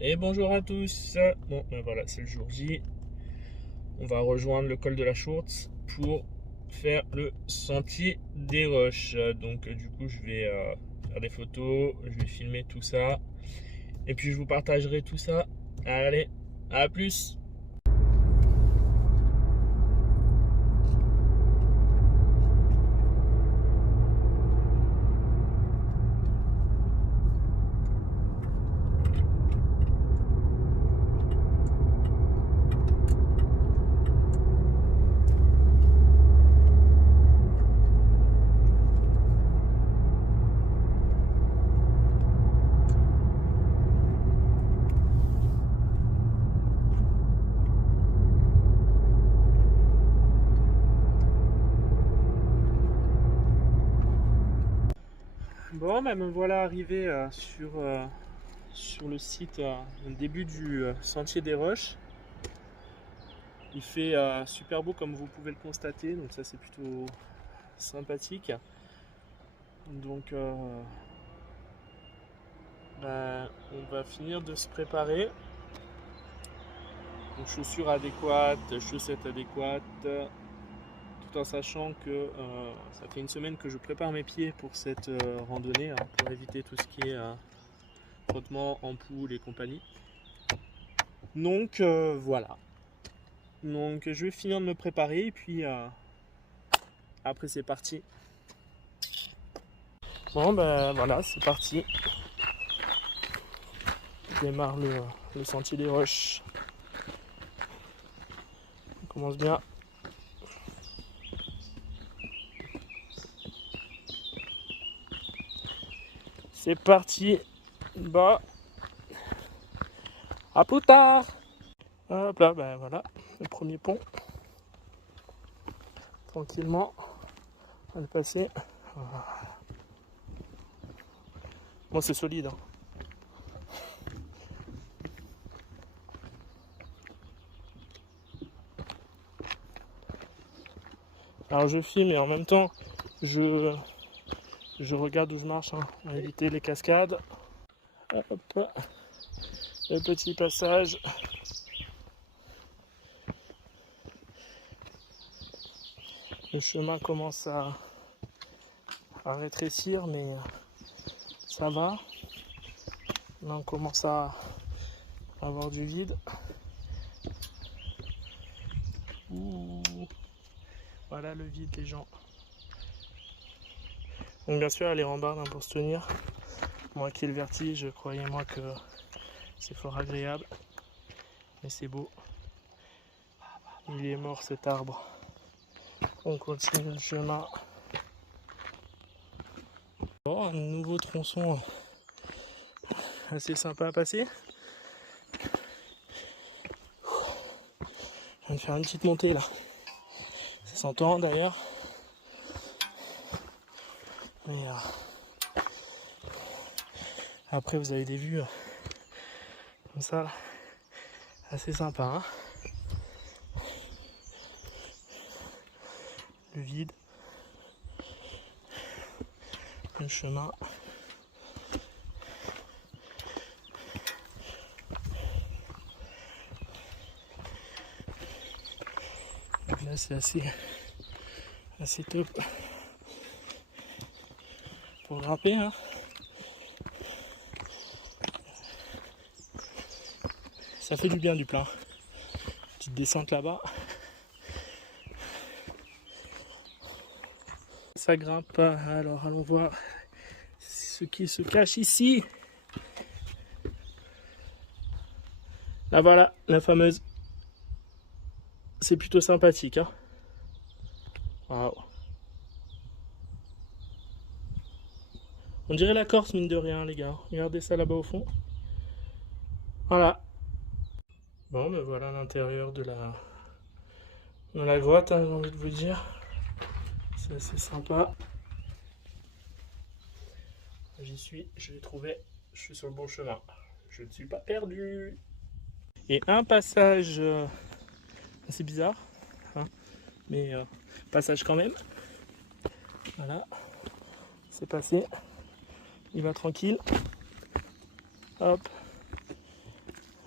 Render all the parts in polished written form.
Et bonjour à tous. Bon, ben voilà, c'est le jour J. On va rejoindre le col de la Chourtz pour faire le sentier des Roches. Donc, du coup, je vais faire des photos, je vais filmer tout ça. Et puis, je vous partagerai tout ça. Allez, à plus. Bon, ben me voilà arrivé sur le site, le début du sentier des Roches. Il fait super beau comme vous pouvez le constater, donc ça c'est plutôt sympathique. Donc on va finir de se préparer. Donc, chaussures adéquates, chaussettes adéquates, tout en sachant que ça fait une semaine que je prépare mes pieds pour cette randonnée, hein, pour éviter tout ce qui est frottement, ampoule et compagnie. Donc voilà. Donc je vais finir de me préparer et puis après c'est parti. Bon ben voilà, c'est parti. Je démarre le sentier des Roches. On commence bien. C'est parti. Bah, à plus tard. Hop là, ben voilà, le premier pont. Tranquillement, on va le passer. Bon, c'est solide. Hein. Alors je filme et en même temps, je regarde où je marche, hein, pour éviter les cascades. Hop, le petit passage. Le chemin commence à rétrécir, mais ça va. Là, on commence à avoir du vide. Ouh. Voilà le vide, les gens. Donc bien sûr, elle est rambarde, hein, pour se tenir. Moi qui ai le vertige, croyez-moi que c'est fort agréable. Mais c'est beau. Il est mort cet arbre. On continue le chemin. Bon, un nouveau tronçon assez sympa à passer. Je viens de faire une petite montée là. Ça s'entend d'ailleurs. Mais après vous avez des vues comme ça, assez sympa. Hein, le vide. Le chemin. Là c'est assez top pour grimper. Hein. Ça fait du bien du plein. Petite descente là-bas. Ça grimpe. Alors allons voir ce qui se cache ici. Là voilà, la fameuse. C'est plutôt sympathique. Hein. Waouh. On dirait la Corse, mine de rien, les gars. Regardez ça là-bas au fond. Voilà. Bon, ben voilà l'intérieur de la grotte, hein, j'ai envie de vous dire. C'est assez sympa. J'y suis, je l'ai trouvé. Je suis sur le bon chemin. Je ne suis pas perdu. Et un passage assez bizarre, hein, mais passage quand même. Voilà, c'est passé. Il va tranquille. Hop.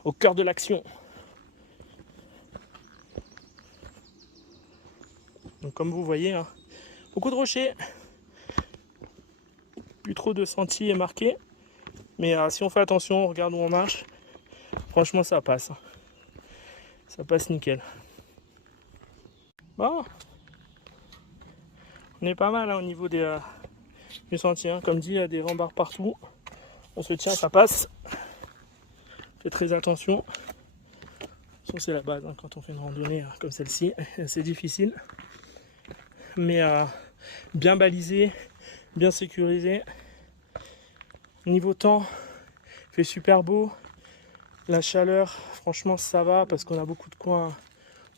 au cœur de l'action. Donc comme vous voyez, hein, beaucoup de rochers, plus trop de sentiers marqués, mais si on fait attention, on regarde où on marche, franchement ça passe. Ça passe nickel. Bon, on est pas mal hein, au niveau des, du sentier. Hein. Comme dit, il y a des rambardes partout. On se tient, ça passe. Faites très attention. C'est la base hein, quand on fait une randonnée comme celle-ci. C'est difficile. Mais bien balisé, bien sécurisé. Niveau temps, il fait super beau. La chaleur, franchement, ça va parce qu'on a beaucoup de coins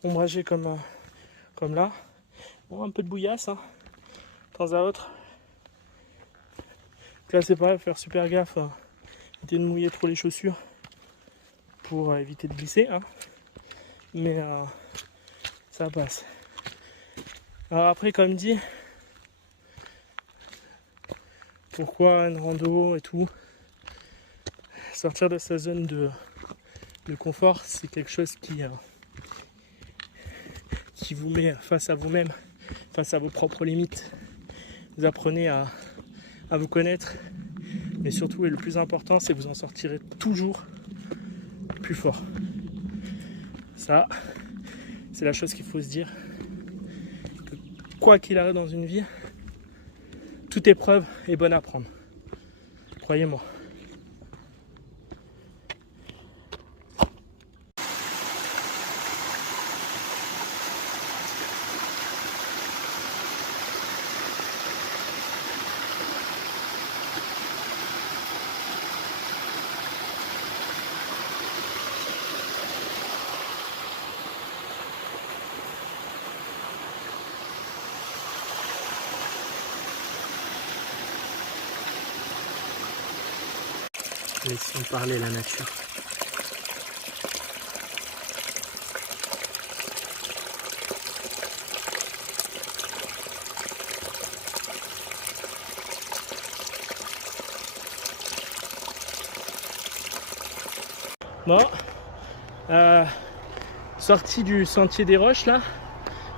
ombragés comme là. Bon, un peu de bouillasse, hein, de temps à autre. Donc là, c'est pareil, faut faire super gaffe. Éviter de mouiller trop les chaussures pour éviter de glisser. Hein. Mais ça passe. Alors après, comme dit, pourquoi une rando et tout, sortir de sa zone de confort, c'est quelque chose qui vous met face à vous-même, face à vos propres limites. Vous apprenez à vous connaître, mais surtout, et le plus important, c'est que vous en sortirez toujours plus fort. Ça, c'est la chose qu'il faut se dire. Que quoi qu'il arrive dans une vie, toute épreuve est bonne à prendre. Croyez-moi. Laissons parler la nature. Bon, sortie du sentier des roches là.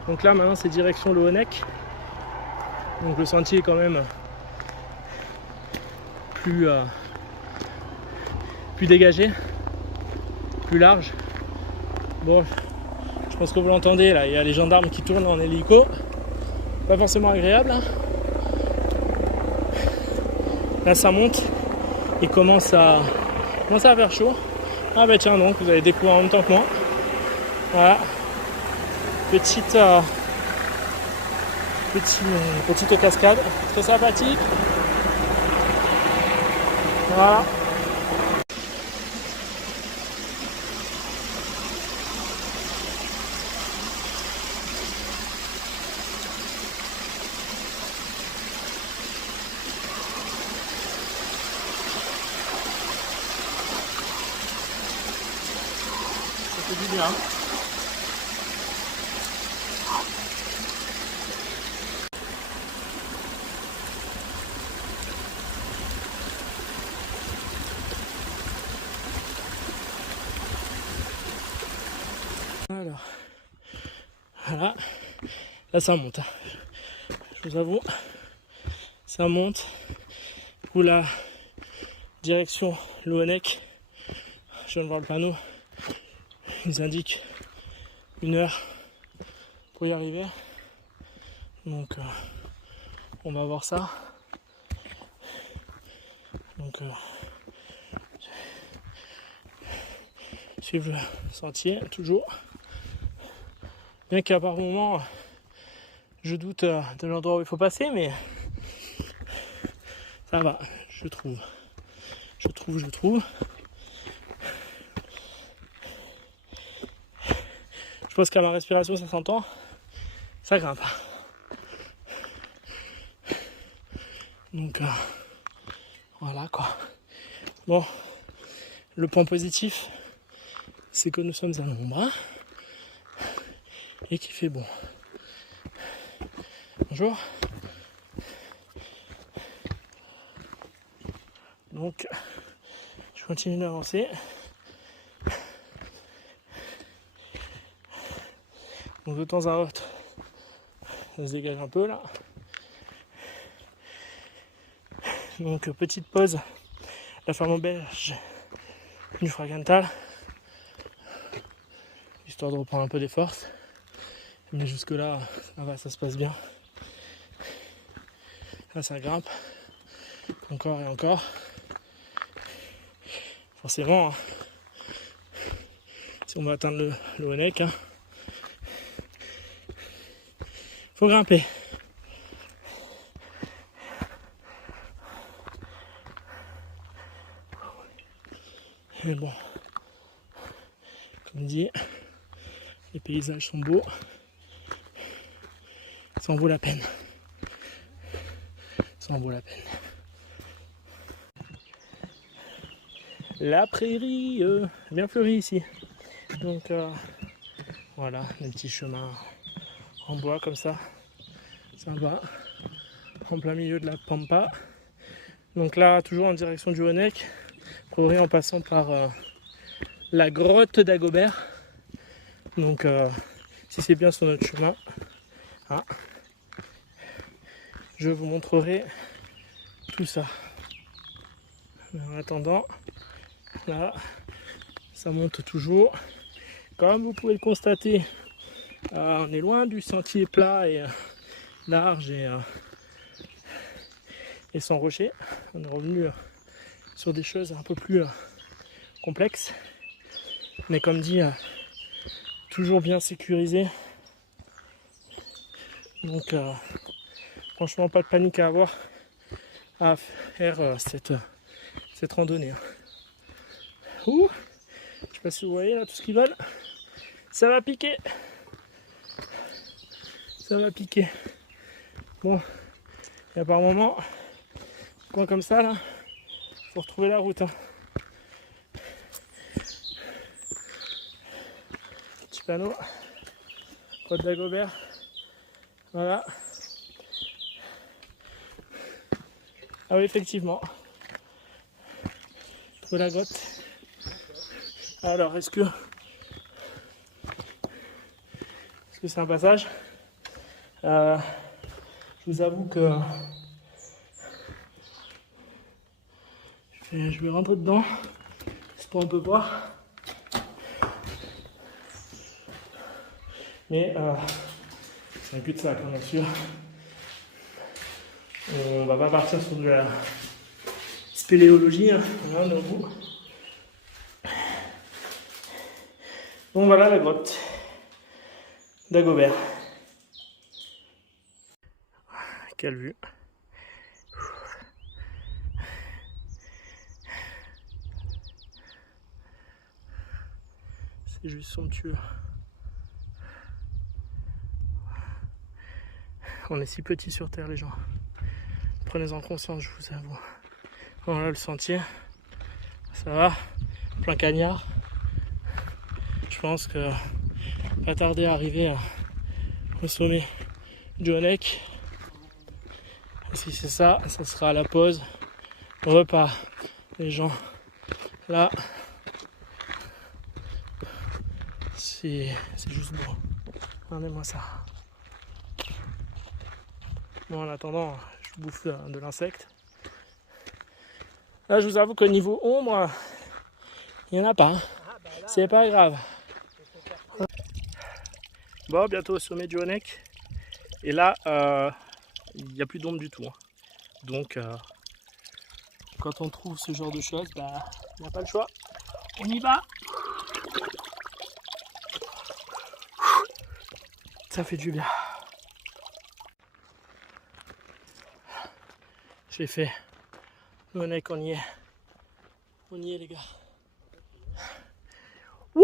Donc là maintenant c'est direction le Honeck. Donc le sentier est quand même plus dégagé, plus large. Bon, je pense que vous l'entendez là, il y a les gendarmes qui tournent en hélico. Pas forcément agréable. Hein. Là ça monte, il commence à faire chaud. Ah bah tiens donc, vous allez découvrir en même temps que moi. Voilà. Petite cascade, très sympathique. Voilà. Ça fait du bien. Alors, voilà, là ça monte, je vous avoue, ça monte, ou la direction le Honeck, je viens de voir le panneau, ils indiquent 1 heure pour y arriver, donc on va voir ça, donc suivre le sentier toujours. Bien qu'à par moment, je doute de l'endroit où il faut passer, mais ça va, je trouve. Je pense qu'à ma respiration, ça s'entend, ça grimpe. Donc, voilà quoi. Bon, le point positif, c'est que nous sommes à l'ombre. Et qu'il fait bon. Bonjour. Donc, je continue d'avancer. Donc de temps à autre, ça se dégage un peu là. Donc petite pause, la ferme auberge du Fragental, histoire de reprendre un peu des forces. Mais jusque là, ça se passe bien. Là ça grimpe, encore et encore. Forcément, si on veut atteindre le Honeck, faut grimper. Mais bon, comme dit, les paysages sont beaux, ça en vaut la peine. Ça en vaut la peine. La prairie bien fleurie ici. Donc voilà, des petits chemins en bois comme ça, sympa, en plein milieu de la pampa. Donc là, toujours en direction du Honeck, progrès en passant par la grotte d'Agobert. Donc si c'est bien sur notre chemin, je vous montrerai tout ça. Mais en attendant, là, ça monte toujours. Comme vous pouvez le constater, on est loin du sentier plat et large et sans rocher. On est revenu sur des choses un peu plus complexes. Mais comme dit, toujours bien sécurisé. Donc franchement, pas de panique à avoir à faire cette randonnée. Ouh, je sais pas si vous voyez là tout ce qu'ils veulent. Ça va piquer. Ça va piquer. Bon, et par moment, coin comme ça là, faut retrouver la route. Petit panneau, Côte d'Agobert. Voilà. Ah oui, effectivement. Trouver la grotte. Alors, est-ce que c'est un passage? Je vous avoue que je vais rentrer dedans, c'est pour un peu voir. Mais c'est un cul-de-sac, bien sûr. On va pas partir sur de la spéléologie, voilà, dans le bout. Donc voilà la grotte d'Agobert. Quelle vue! C'est juste somptueux. On est si petits sur terre, les gens. Prenez-en conscience, je vous avoue. Voilà le sentier. Ça va, plein cagnard. Je pense que pas tarder à arriver au sommet du Honeck. Si c'est ça, ça sera la pause, repas. Les gens, là, c'est juste beau. Regardez-moi ça. Bon, en attendant, je bouffe de l'insecte. Là, je vous avoue qu'au niveau ombre, il n'y en a pas. C'est pas grave. Bon, bientôt au sommet du Honeck. Et là, il n'y a plus d'ombre du tout. Donc, quand on trouve ce genre de choses, bah, il n'y a pas le choix. On y va. Ça fait du bien. Je l'ai fait. Le Honeck, on y est. On y est, les gars. Wouh!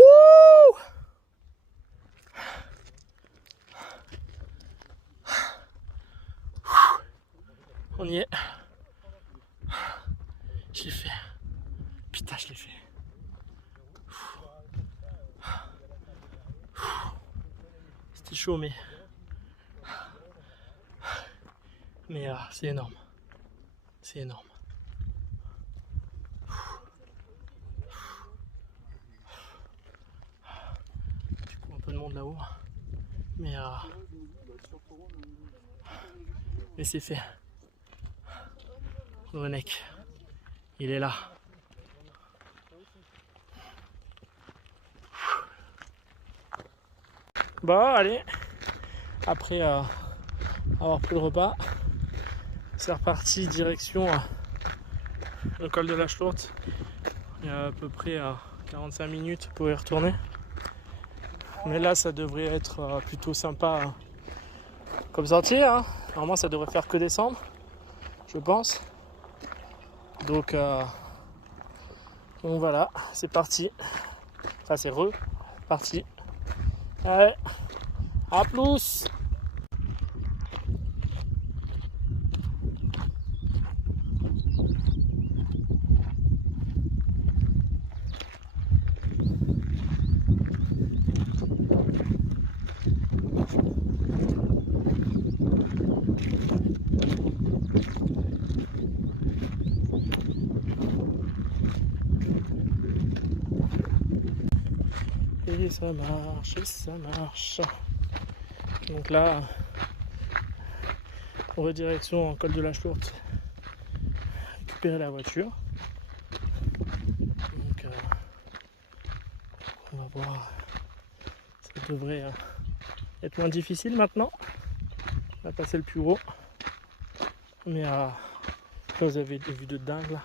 On y est. Je l'ai fait. Putain, je l'ai fait. C'était chaud, mais c'est énorme. C'est énorme. Du coup, un peu de monde là-haut. Mais c'est fait. Le Honeck, il est là. Bon, allez, après avoir pris le repas, c'est reparti direction le col de la Schlourte. Il y a à peu près 45 minutes pour y retourner. Mais là, ça devrait être plutôt sympa comme sentier. Hein. Normalement, ça devrait faire que descendre, je pense. Donc voilà, c'est parti. Enfin, c'est reparti. Allez, à plus! Et ça marche, et ça marche. Donc là, on va direction en col de la Schlourte, récupérer la voiture. Donc on va voir, ça devrait être moins difficile maintenant. On a passé le plus gros. Mais là, vous avez des vues de dingue là.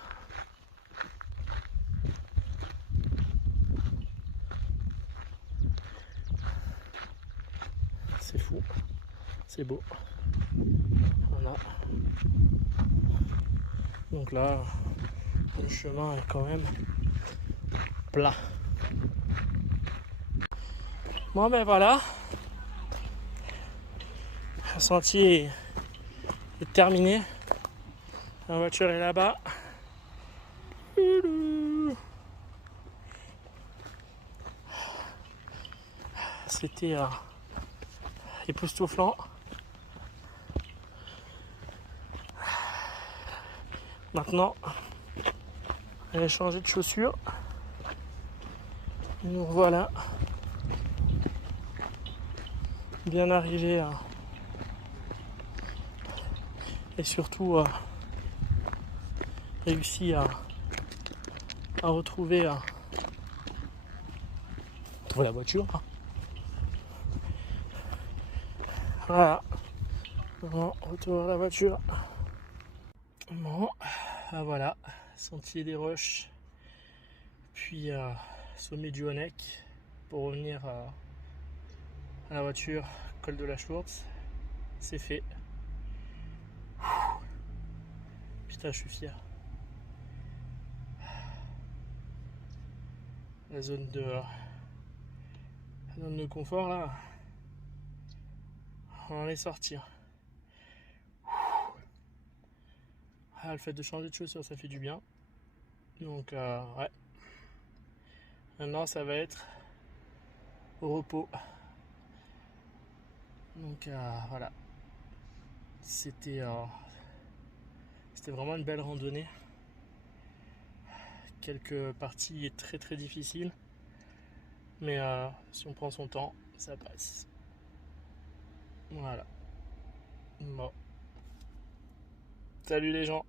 C'est fou, c'est beau. Voilà. Donc là, le chemin est quand même plat. Bon ben voilà, le sentier est terminé. La voiture est là-bas. C'était époustouflant. Maintenant, on va changer de chaussures. Et nous voilà bien arrivé et surtout réussi à retrouver la voiture. Voilà. Bon, retour à la voiture. Bon, voilà, sentier des Roches, puis sommet du Honeck pour revenir à la voiture, col de la Schlourte. C'est fait. Putain, je suis fier. La zone de confort là, on en est sorti. Le fait de changer de chaussures, ça fait du bien. Donc ouais. Maintenant ça va être au repos. Donc voilà. C'était vraiment une belle randonnée. Quelques parties très très difficiles. Mais si on prend son temps, ça passe. Voilà. Bon. Salut les gens.